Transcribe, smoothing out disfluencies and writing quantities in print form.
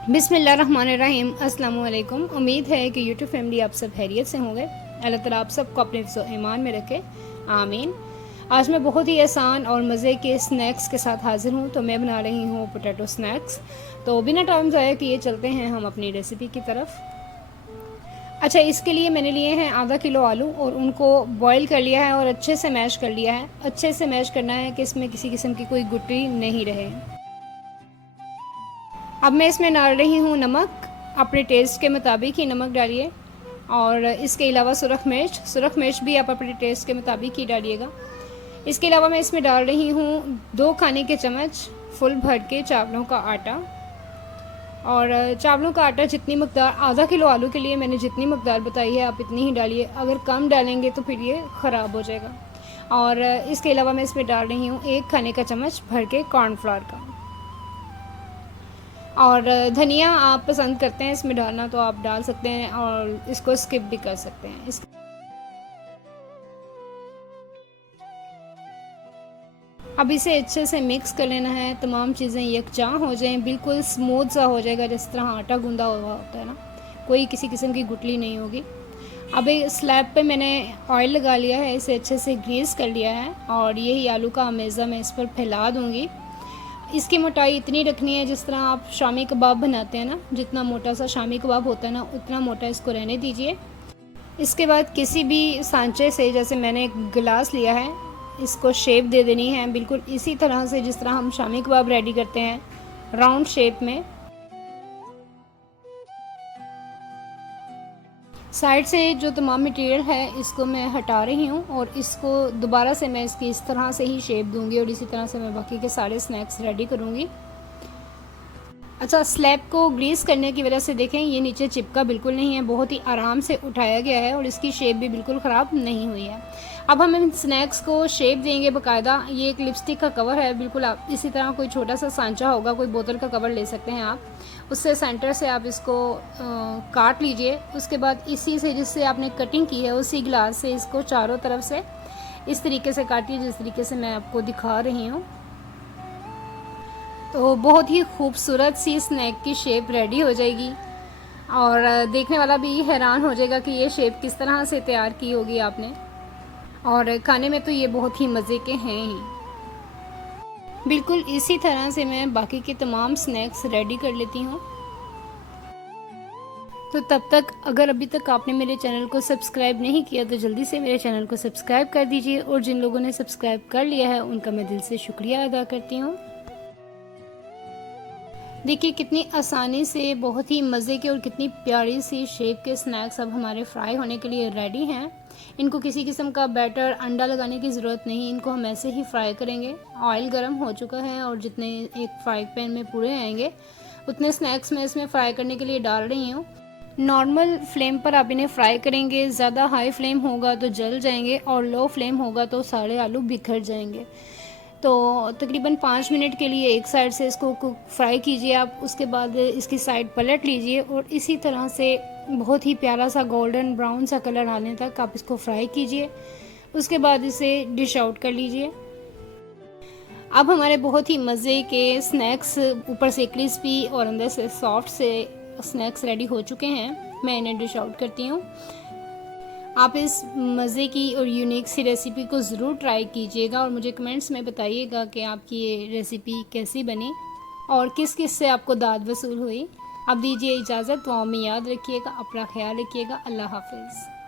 बिस्मिल्लाहिर्रहमानिर्रहीम। अस्सलाम वालेकुम। उम्मीद है कि यूट्यूब फैमिली आप सब खैरियत से होंगे। अल्लाह ताला आप सबको अपने ईमान में रखे, आमीन। आज मैं बहुत ही आसान और मज़े के स्नैक्स के साथ हाज़िर हूँ। तो मैं बना रही हूँ पोटैटो स्नैक्स। तो बिना टाइम ज़ाया किए चलते हैं हम अपनी रेसिपी की तरफ। अच्छा, इसके लिए मैंने लिए हैं आधा किलो आलू और उनको बॉईल कर लिया है और अच्छे से मैश कर लिया है। अच्छे से मैश करना है कि इसमें किसी किस्म की कोई गुठली नहीं रहे। अब मैं इसमें डाल रही हूँ नमक। अपने टेस्ट के मुताबिक ही नमक डालिए। और इसके अलावा सुरख मिर्च भी आप अपने टेस्ट के मुताबिक ही डालिएगा। इसके अलावा मैं इसमें डाल रही हूँ 2 खाने के चम्मच फुल भर के चावलों का आटा। और चावलों का आटा जितनी मकदार, आधा किलो आलू के लिए मैंने जितनी मकदार बताई है आप इतनी ही डालिए। अगर कम डालेंगे तो फिर ये ख़राब हो जाएगा। और इसके अलावा मैं इसमें डाल रही हूँ 1 खाने का चम्मच भर के कॉर्नफ्लावर का। और धनिया आप पसंद करते हैं इसमें डालना तो आप डाल सकते हैं और इसको स्किप भी कर सकते हैं। अब इसे अच्छे से मिक्स कर लेना है। तमाम चीज़ें यकजां हो जाएं, बिल्कुल स्मूथ सा हो जाएगा जिस तरह आटा गूंदा हुआ होता है ना, कोई किसी किस्म की गुठली नहीं होगी। अब एक स्लैब पे मैंने ऑयल लगा लिया है, इसे अच्छे से ग्रीस कर लिया है और यही आलू का अमेज़ा मैं इस पर फैला दूँगी। इसकी मोटाई इतनी रखनी है जिस तरह आप शामी कबाब बनाते हैं ना, जितना मोटा सा शामी कबाब होता है ना उतना मोटा इसको रहने दीजिए। इसके बाद किसी भी सांचे से, जैसे मैंने एक गिलास लिया है, इसको शेप दे देनी है बिल्कुल इसी तरह से जिस तरह हम शामी कबाब रेडी करते हैं, राउंड शेप में। साइड से जो तमाम मटेरियल है इसको मैं हटा रही हूँ और इसको दोबारा से मैं इसकी इस तरह से ही शेप दूंगी और इसी तरह से मैं बाकी के सारे स्नैक्स रेडी करूँगी। अच्छा, स्लैब को ग्रीस करने की वजह से देखें ये नीचे चिपका बिल्कुल नहीं है, बहुत ही आराम से उठाया गया है और इसकी शेप भी बिल्कुल ख़राब नहीं हुई है। अब हम इन स्नैक्स को शेप देंगे बाकायदा। ये एक लिपस्टिक का कवर है, बिल्कुल आप इसी तरह कोई छोटा सा सांचा होगा, कोई बोतल का कवर ले सकते हैं आप, उससे सेंटर से आप इसको काट लीजिए। उसके बाद इसी से जिससे आपने कटिंग की है उसी गिलास से इसको चारों तरफ से इस तरीके से काटिए जिस तरीके से मैं आपको दिखा रही हूँ। तो बहुत ही खूबसूरत सी स्नैक की शेप रेडी हो जाएगी और देखने वाला भी हैरान हो जाएगा कि ये शेप किस तरह से तैयार की होगी आपने। और खाने में तो ये बहुत ही मज़े के हैं ही। बिल्कुल इसी तरह से मैं बाकी के तमाम स्नैक्स रेडी कर लेती हूँ। तो तब तक अगर अभी तक आपने मेरे चैनल को सब्सक्राइब नहीं किया तो जल्दी से मेरे चैनल को सब्सक्राइब कर दीजिए और जिन लोगों ने सब्सक्राइब कर लिया है उनका मैं दिल से शुक्रिया अदा करती हूँ। देखिए कितनी आसानी से बहुत ही मज़े के और कितनी प्यारी सी शेप के स्नैक्स अब हमारे फ्राई होने के लिए रेडी हैं। इनको किसी किस्म का बैटर, अंडा लगाने की ज़रूरत नहीं, इनको हम ऐसे ही फ्राई करेंगे। ऑयल गर्म हो चुका है और जितने एक फ्राई पैन में पूरे आएंगे उतने स्नैक्स मैं इसमें फ्राई करने के लिए डाल रही हूँ। नॉर्मल फ्लेम पर आप इन्हें फ्राई करेंगे, ज़्यादा हाई फ्लेम होगा तो जल जाएंगे और लो फ्लेम होगा तो सारे आलू बिखर जाएंगे। तो तकरीबन 5 मिनट के लिए एक साइड से इसको फ्राई कीजिए आप। उसके बाद इसकी साइड पलट लीजिए और इसी तरह से बहुत ही प्यारा सा गोल्डन ब्राउन सा कलर आने तक आप इसको फ्राई कीजिए। उसके बाद इसे डिश आउट कर लीजिए। अब हमारे बहुत ही मज़े के स्नैक्स ऊपर से क्रिस्पी और अंदर से सॉफ्ट से स्नैक्स रेडी हो चुके हैं। मैं इन्हें डिश आउट करती हूँ। आप इस मज़े की और यूनिक सी रेसिपी को ज़रूर ट्राई कीजिएगा और मुझे कमेंट्स में बताइएगा कि आपकी ये रेसिपी कैसी बनी और किस किस से आपको दाद वसूल हुई। अब दीजिए इजाज़त, दुआओं में याद रखिएगा, अपना ख्याल रखिएगा। अल्लाह हाफ़िज़।